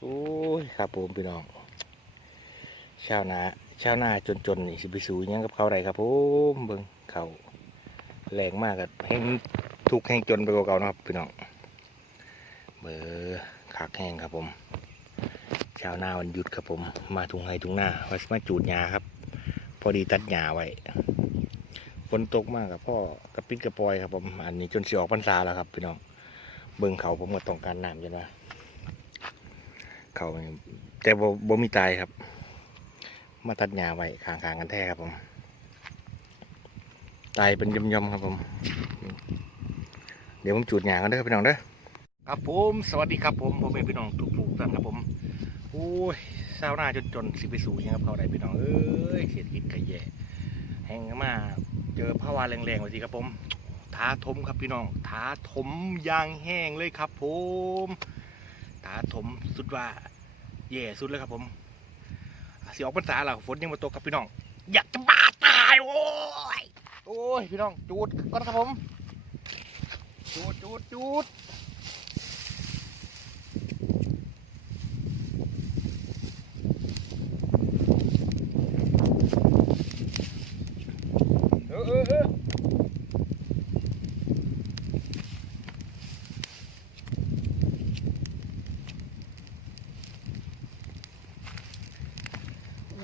โอ้ยครับผมพี่น้องชาวนาชาวนาจนๆนี่สิไปสูยังกับเขาไรครับผมเบิ่งเขาแรงมากกับแห้งทุกแห้งจนไปกว่าเก่านะครับพี่น้องเบอร์คักแห้งครับผม ชาวนาวันหยุดครับผม มาทุงไห้ทุงหน้าว่าสิมาจูดหญ้าครับ พอดีตัดหญ้าไว้ฝนตกมากกับพ่อกระปิดกระปอยครับผมอันนี้จนเสิออกพรรษาแล้วครับพี่น้องเบิ่งเขาผมก็ต้องการน้ำจังว่า เขาแต่บ่บ่มีตายครับ มาตัดหญ้าไว้ข้างๆกันแท้ครับผม ตายเป็นยำๆครับผม เดี๋ยวผมจูดหญ้ากันเด้อพี่น้องเด้อครับผมสวัสดีครับผมผมเป็นพี่น้องทุกผู้ท่านครับผมโอ้ยชาวนาจนๆสิไปสู่ยังกับเขาได้พี่น้องเอ้ยเศรษฐกิจก็แย่แห้งมาเจอภาวะแรงๆไว้ทีครับผมท้าทมครับพี่น้องท้าทมยางแห้งเลยครับผม ตาถมสุดว่าแย่สุดเลยครับผมสิออกพรรษาแล้วฝนยังมาตกกับพี่น้อง อยากจะบาตายโอ้ยโอ้ยพี่น้องจูดก่อนครับผมจูดจูดจูดเออเออเออ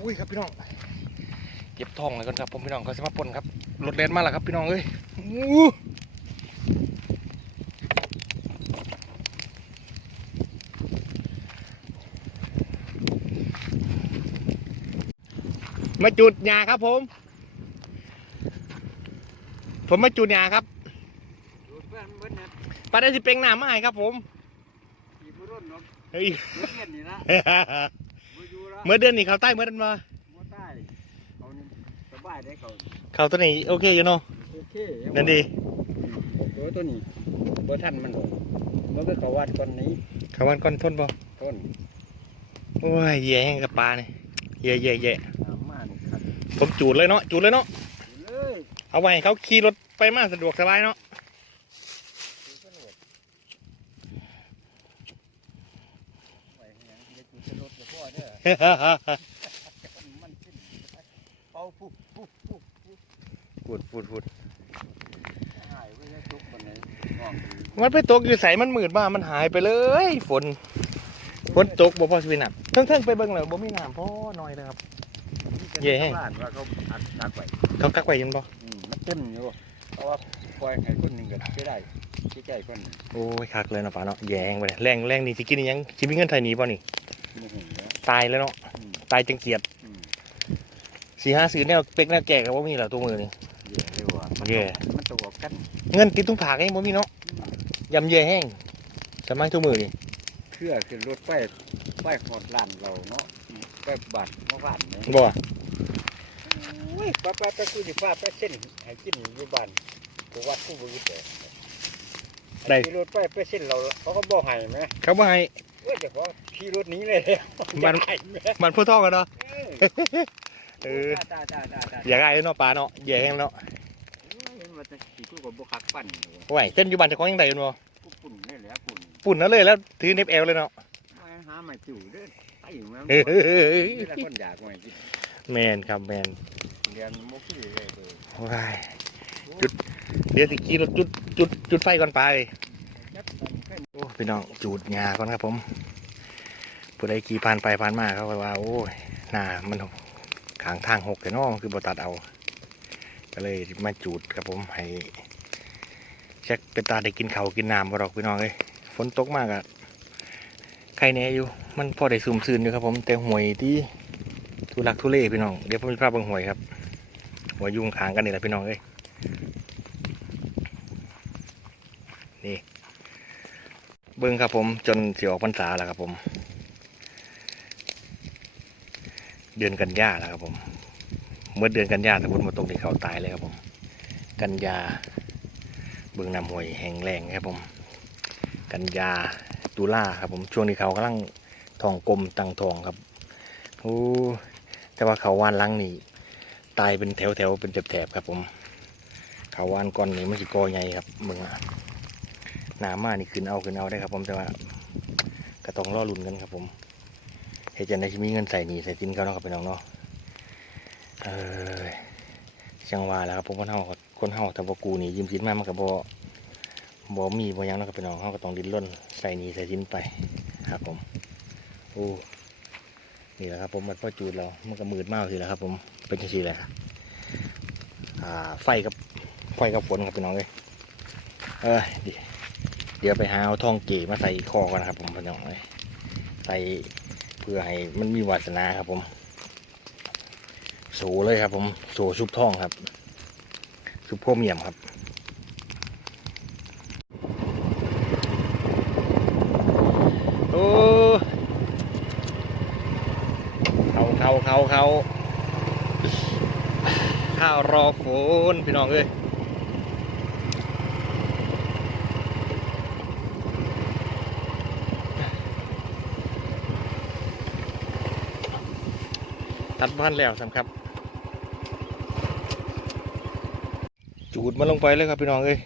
อุ้ ยครับพี่น้องเก็บทองเลยก่อนครับผมพี่น้องเขาจะมาปนครับรถเลนมาแล้วครับพี่น้องเอ้ยอู้มาจุดหญ้าครับผม ผมมาจุดหญ้าครับดูเพื่อนเบิ้ลเนี่ยปลาได้สิเป่งหน้ามาให้ครับผมขี่ผู้รุ่นเนาะเฮ้ยเบิ้ลเย็นนี่นะบูยูละ เมื่อเดือนนี้เขาใต้เมื่อเดือนมาบัวใต้เขานี่สบายได้เขาเขาตัวนี้โอเคอยู่เนาะโอเคนั่นดีตัวตัวนี้บัวท่านมันมันก็เขาวัดก่อนนี้เขาวันก่อนทนบ่ต้นโอ้ยแย่แห้งกับปลาเนี่ยแย่แย่แย่น้ำมันครับผมจูดเลยเนาะจูดเลยเนาะ เลยเอาไว้ให้เขาขี่รถไปมาสะดวกสบายเนาะ ดูสนุกไว้ให้หยังเดี๋ยวกูจะรถกับพ่อเด้อ มันขึ้นเป่าปุ๊บปุ๊บปุ๊บปุ๊บพูดพูดพูดหายไปแล้วทุกคนเลยมองดูมันไปตกอยู่ใสมันมืดมามันหายไปเลย ฝน ฝนตกบ่พอสวินับเทั้งๆไปเบิ่งเลยบ่มีน้ำพ่อน้อยเลยครับ เย่เย่บ้านว่าเขาอัดตักไว้เขากักไว้อยังบ่อืมมันเต็มอยู่เพราะว่าปล่อยให้คนหนึ่งก็ใช้ได้ใกล้ๆคนหนึ่งโอ้ยคักเลยเนาะป่าเนาะแยงไปเลยแรงแรงนี่สิกินอิหยังสิมีเงินไทยหนีบ่นี่ ไม่เห็นแล้ว ตายแล้วเนาะอืมตายจังเกียดอืมสีห้าซื้อแนวเป็กแนวแก่ก็บ่มีแล้วตัวมือนี่เย่เลยว่ะมันเย่ตกมันตกออกกันเงินติดตุ้งผากเองบ่มีเนาะยำแย่แห้งสมัยตัวมือนี่เครือขึ้นรถไปไปหอดลานเราเนาะไปบัตรมาบ้านเนี่ยบ่โอ้ยป้าป้าป้ากูจะพาไปเส้นให้กินอยู่บ้านกูวัดกูบริสุทธิ์ขี่รถไปไปเส้นเราเขาก็บอกให้ไหมเขาบ่ให้เว่าจะขอขี่รถหนี้เลยบ้านอยกให้ไหมมันผู้ท่องกันเนาะเออเออตาตาตาตาอยากได้เนาะป่าเนาะแย่แห้งเนาะเห็นว่าจะขี่กูกับบุคักปั่นอยู่ว่ะโอ้ยเส้นอยู่บ้านเจะของยังไดอยู่เนาะกูปุ่นนี่แหละปุ่นปุ่นนั่นเลยแล้วถือเน็บแอลเลยเนาะมาหาไม่จู่เด้อไอ้แม่งเฮ้ยนี่ละคนอยากไม่กินแมนครับแมนเรียนมุกที่เลยเด้อว้ายจุดเดี๋ยวสิขี่รถจุดจุดจุดไฟก่อนไปยัดมันแค่ โอ้พี่น้องจูดหญ้าก่อนครับผมผู้ใดขี่ผ่านไปผ่านมาเขาก็ว่าโอ้ยหน้ามันขางทางหกแต่น้องคือบตัดเอา ก็เลยมาจูดครับผมให้เช็คเป็นตาได้กินเขากินน้ำบ่หรอกพี่น้องเลยฝนตกมากอะใครแน่อยู่ มันพอได้ซุ่มซื่นอยู่ครับผมแต่ห่วยที่ทุลักทุเลพี่น้องเดี๋ยวผมจะพาเบิ่งห่วยครับหัวยยุงขางกันนี่แหละพี่น้องเอ้ยนี่ เบิ้งครับผมจนสิออกพรรษาแล้วครับผม เดือนกันยาแล้วครับผม เมื่อเดือนกันยาถ้าฝนมาตกในเขาตายเลยครับผม กันยาเบิ้งน้ำห้วยแห้งแรงครับผม กันยาตุลาครับผมช่วงนี้เขากำลังทองกลมตังทองครับโอ้แต่ว่าเขาวานลังนี่ตายเป็นแถวแถวๆเป็นแถบๆครับผม เขาวานก้อนนี่ม่ใช่กอใหญ่ครับเบิ้งอะ หนามานี่ขึ้นเอาขึ้นเอาได้ครับผมแต่ว่าก็ต้องรอลุ้นกันครับผมเฮจังได๋สิมีเงินใส่หนีใส่สินเขาเนาะครับพี่น้องเนาะเออจังว่าแล้วครับผมคนเฮาก็คนเฮาถ้าบ่กู้หนี้ยืมสินมามันก็บ่บ่มีบ่ยังเนาะครับพี่น้องเฮาก็ต้องดิ้นรนใส่หนีใส่สินไปครับผมโอ้นี่แหละครับผมมันพอจูดเรา มันก็มืดมากสิแหละครับ ผมเป็นจังซี่แหละครับอ่าไฟกับไฟกับฝนครับพี่น้องเอ้ยเออดี เดี๋ยวไปหาเอาทองเก๋มาใส่คอกันนะครับ ผมพี่น้องเอ้ยใส่เพื่อให้มันมีวาสนาครับผม โสเลยครับ ผมโสชุบทองครับชุบโพเมียมครับโอ้เขาเขาเขาเขาข้าวรอฝนพี่น้องเอ้ย ตัดบ้านแล้วสำครับ จูดมันลงไปเลยครับพี่น้องเอ้ย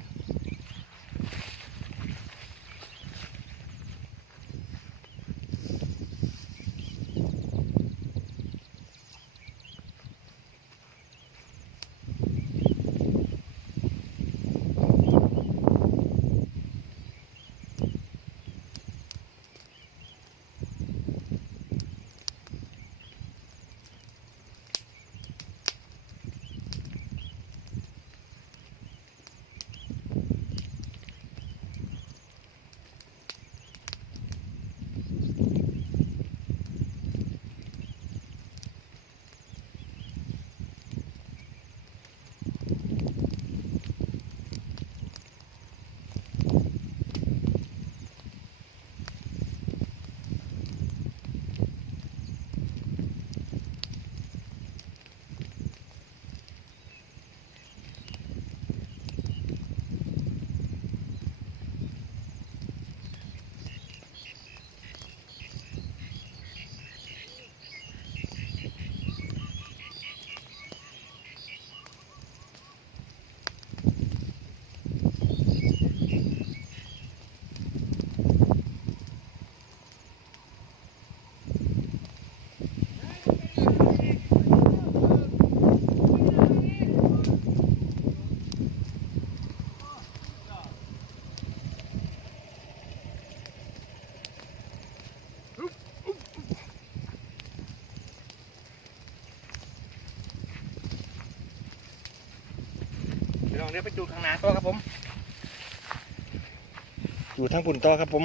ทั้งปุ่นต่อครับผม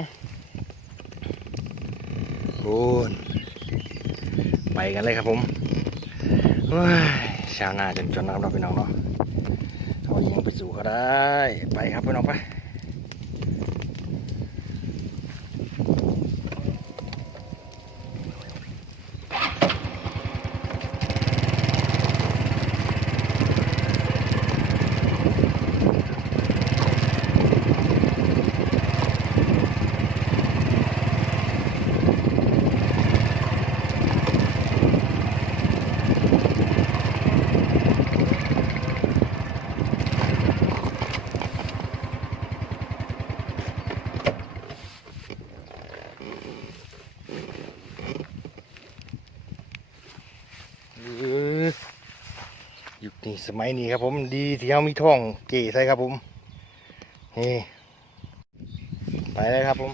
คุณไปกันเลยครับผมว้าชาวนาจนจนนะครับพี่น้องเนาะเอายิงไปสู่ก็ได้ ไปครับพี่น้องไป เออยุคนี้ส มัยนี้ครับผมดีที่เขามีท่องเก๋ใส่ครับผมนี่ไปเลยครับผม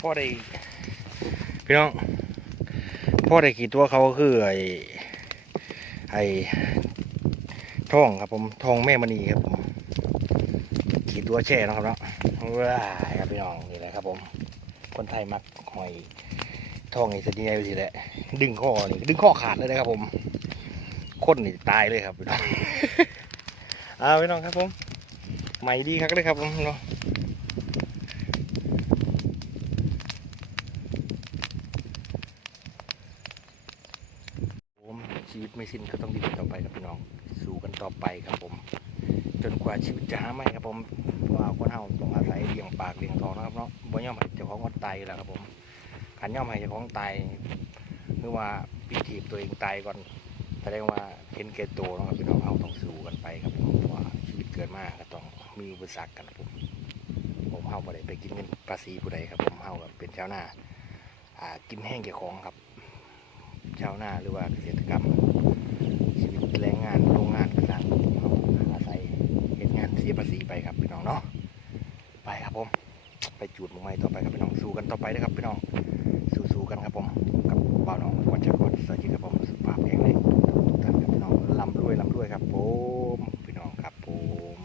พ่อได้พี่น้องพ่อได้กี่ตัวเขาคือไอ้ไอ้ทองครับผมทองแม่มณีครับผมกี่ตัวแช่นะครับเนาะว้ายครับพี่น้องนี่แหละครับผม คนไทยมักหอยทองนี่สดีไงไปทีแหละดึงข้อนี่ดึงข้อขาดเลยนะครับผมคนนี่ตายเลยครับพี่น้องเอาพี่น้องครับผมใหม่ดีครับเลยครับผมเนาะ ผมชีวิตไม่ สิ้นก็ต้องดิ้นต่อไปครับพี่น้อง สู้กันต่อไปครับผม จนกว่าชีวิตจะหาไม่ครับผมเพราะว่าคนเฮาต้องอาศัยเลี้ยงปากเลี้ยงท้องนะครับเนาะบ่ย่อมให้เจ้าของก็ตายแล้วครับผมขันย่อมให้เจ้าของตายหรือว่าปีถีบตัวเองตายก่อนแสดงว่าเห็นแก่ตัวนะครับพี่น้องเฮาต้องสู้กันไปครับผมเพราะว่าชีวิตเกิดมาก็ต้องมีอุปสรรคกันครับผมผมเฮาบ่ได้ไปกินเงินภาษีผู้ใดครับผมเฮาก็เป็นชาวนาอ่ากินแห้งเจ้าของครับชาวนาหรือว่าเกษตรกรรม ชีวิตแรงงานโรงงานต่างๆเขาอาศัยเห็นงานเสียภาษีไปครับพี่น้องเนาะไปครับผม ไปจูดมุงไม้ต่อไปครับพี่น้องสู้กันต่อไปนะครับพี่น้องสู้ๆกันครับผมกับบ่าวน้องวันชักรสวัสดีครับผมสุภาพแข็งแรงทุกท่านครับพี่น้องลำรวยลำรวยครับผมพี่น้องครับผม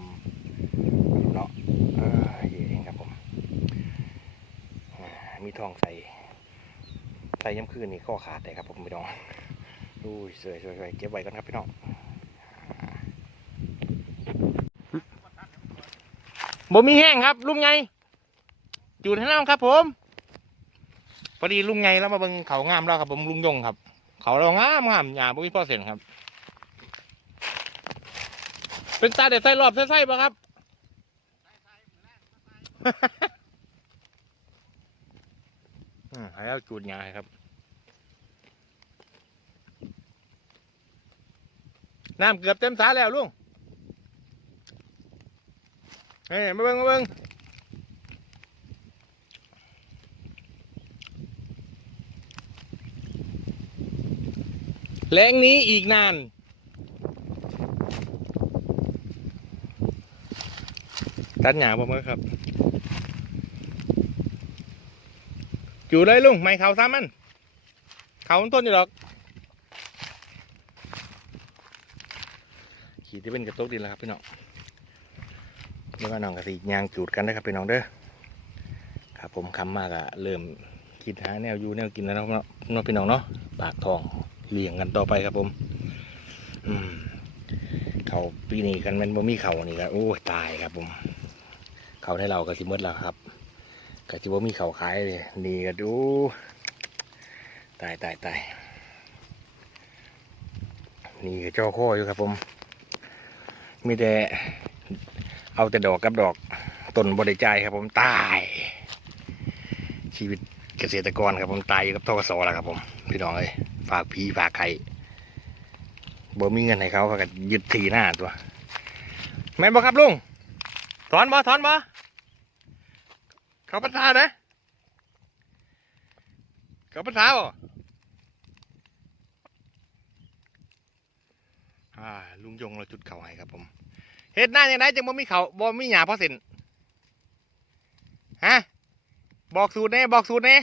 เนาะเออเองครับผมมีทองใส่ใส่ย้ำคืนนี่ข้อขาดเลยครับผมพี่น้อง อุ้ยสวยสวยสวยเก็บไว้ก่อนครับพี่น้องบ่มีแห้งครับ ลุงไงจูดให้น้ำครับ ผม พอดีลุงไงแล้วมาเบิ่งเขางามแล้วครับ ผมลุงยงครับ เขาเรางามงามหยาบ่มีพ่อเสียนครับ เป็นตาเด็ดไส้รอบไส้ไส้ปะครับอืมให้เอาจูดหยาครับ น้ำเกือบเต็มสาแล้วลุงเฮ้ยมาเบิ่งมาเบิ่งแรงนี้อีกนาน ตัดหยาผมเลยครับ อยู่เลยลุงไม่เขาซ้ำมัน เขาต้นอยู่หรอก ขี่ที่เป็นกระตุกดินแล้วครับพี่น้องเมื่อวนน้องกระสียางจูดกันนะครับพี่น้องเด้อครับผมคำมากอะเริ่มคิดหาแนวอยู่แนวกินแล้วเนาะนาะเนาะพี่น้องเนาะปากทองเลี้ยงกันต่อไปครับผมอืมเขาปีนี้กันมันบ่มีเขานี่ก็โอ้ตายครับผมเขาให้เราก็สิมดแล้วครับก็สิบ่มีเขาขายเลยนี่ก็ดูตายตายตายนี่ก็เจ้าข้ออยู่ครับผม มีแต่เอาแต่ดอกกับดอกต้นบริจายครับผมตาย ชีวิตเกษตรกรครับผมตายอยู่กับทกศแล้วครับผมพี่น้องเอ้ยฝากผีฝากไข่บ่มีเงินให้เขาเขาก็ยึดทีหน้าตัวแม่นบ่ครับลุงถอนบ่ถอนบ่เขาปัญหานะเขาปัญหาบ่อ่าลุงยงเราจุดเขาให้ครับผม เฮ็ดหน้าอย่างไรจังบ่มีเขาบ่มีหยาเพราะสินฮะบอกสูตรแน่บอกสูตรแน่